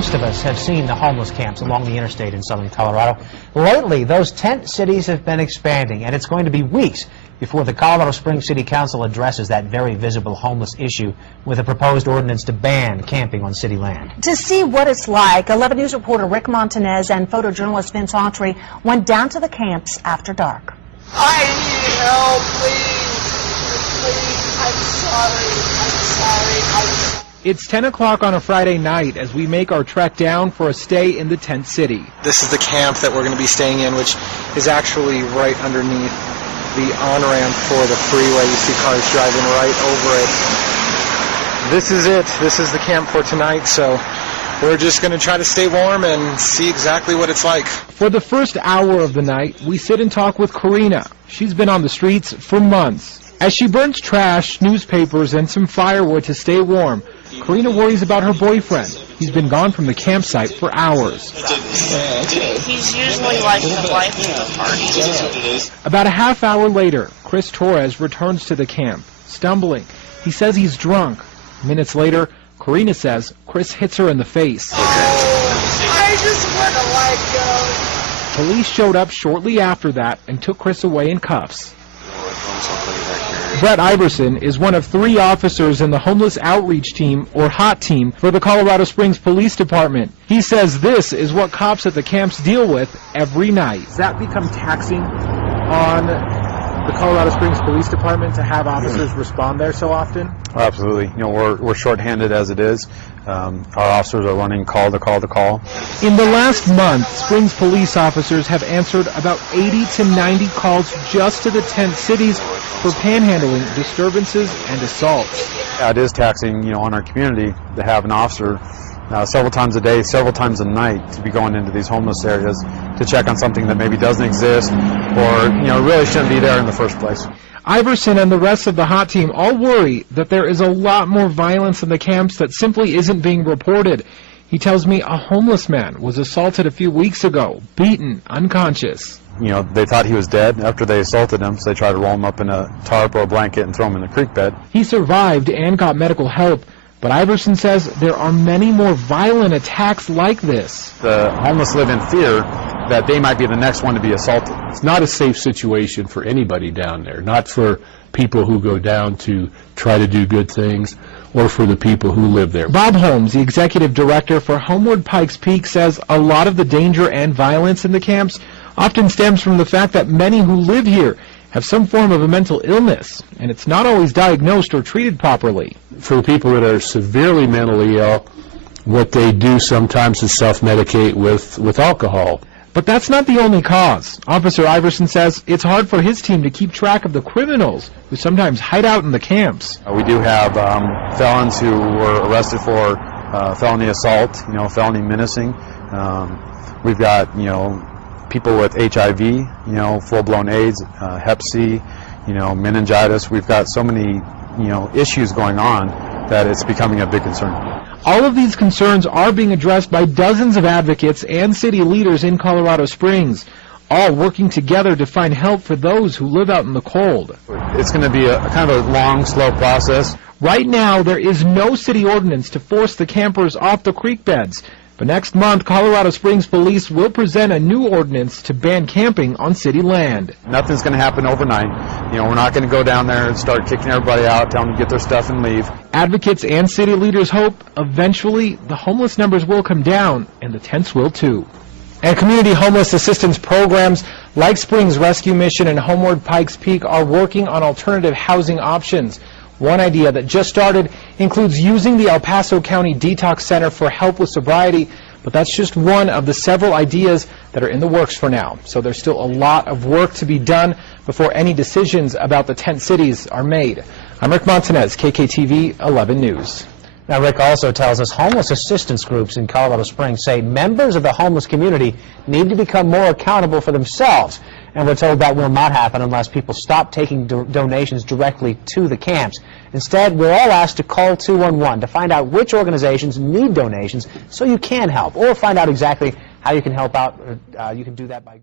Most of us have seen the homeless camps along the interstate in southern Colorado. Lately, those tent cities have been expanding, and it's going to be weeks before the Colorado Springs City Council addresses that very visible homeless issue with a proposed ordinance to ban camping on city land. To see what it's like, 11 News reporter Rick Montanez and photojournalist Vince Autry went down to the camps after dark. I need help, please, I'm sorry. It's 10 o'clock on a Friday night as we make our trek down for a stay in the tent city. This is the camp that we're going to be staying in, which is actually right underneath the on-ramp for the freeway. You see cars driving right over it. This is it. This is the camp for tonight, so we're just going to try to stay warm and see exactly what it's like. For the first hour of the night, we sit and talk with Karina. She's been on the streets for months. As she burns trash, newspapers, and some firewood to stay warm, Karina worries about her boyfriend. He's been gone from the campsite for hours. He's usually like the life of the party. About a half hour later, Chris Torres returns to the camp, stumbling. He says he's drunk. Minutes later, Karina says Chris hits her in the face. I just want to let go. Police showed up shortly after that and took Chris away in cuffs. Brett Iverson is one of 3 officers in the Homeless Outreach Team, or HOT Team, for the Colorado Springs Police Department. He says this is what cops at the camps deal with every night. Does that become taxing on the Colorado Springs Police Department to have officers respond there so often? Absolutely. You know, we're shorthanded as it is. Our officers are running call to call to call. In the last month, Springs police officers have answered about 80 to 90 calls just to the tent cities for panhandling, disturbances, and assaults. It is taxing, on our community to have an officer several times a day, several times a night to be going into these homeless areas to check on something that maybe doesn't exist or, really shouldn't be there in the first place. Iverson and the rest of the HOT Team all worry that there is a lot more violence in the camps that simply isn't being reported. He tells me a homeless man was assaulted a few weeks ago, beaten, unconscious. They thought he was dead after they assaulted him, so they tried to roll him up in a tarp or a blanket and throw him in the creek bed. He survived and got medical help, but Iverson says there are many more violent attacks like this. The homeless live in fear that they might be the next one to be assaulted. It's not a safe situation for anybody down there, not for people who go down to try to do good things or for the people who live there. Bob Holmes, the executive director for Homeward Pikes Peak, says a lot of the danger and violence in the camps often stems from the fact that many who live here have some form of a mental illness, and it's not always diagnosed or treated properly. For people that are severely mentally ill, what they do sometimes is self-medicate with alcohol. But that's not the only cause. Officer Iverson says it's hard for his team to keep track of the criminals who sometimes hide out in the camps. We do have felons who were arrested for felony assault, felony menacing. We've got, people with HIV, full-blown AIDS, Hep C, meningitis. We've got so many, issues going on that it's becoming a big concern. All of these concerns are being addressed by dozens of advocates and city leaders in Colorado Springs, all working together to find help for those who live out in the cold. It's going to be a kind of a long, slow process. Right now, there is no city ordinance to force the campers off the creek beds. But next month, Colorado Springs Police will present a new ordinance to ban camping on city land. Nothing's going to happen overnight. We're not going to go down there and start kicking everybody out, tell them to get their stuff and leave. Advocates and city leaders hope eventually the homeless numbers will come down and the tents will too. And community homeless assistance programs like Springs Rescue Mission and Homeward Pikes Peak are working on alternative housing options. One idea that just started includes using the El Paso County Detox Center for help with sobriety, but that's just one of the several ideas that are in the works for now. So there's still a lot of work to be done before any decisions about the tent cities are made. I'm Rick Montanez, KKTV 11 News. Now, Rick also tells us homeless assistance groups in Colorado Springs say members of the homeless community need to become more accountable for themselves. And we're told that will not happen unless people stop taking donations directly to the camps. Instead, we're all asked to call 211 to find out which organizations need donations so you can help, or find out exactly how you can help out. You can do that by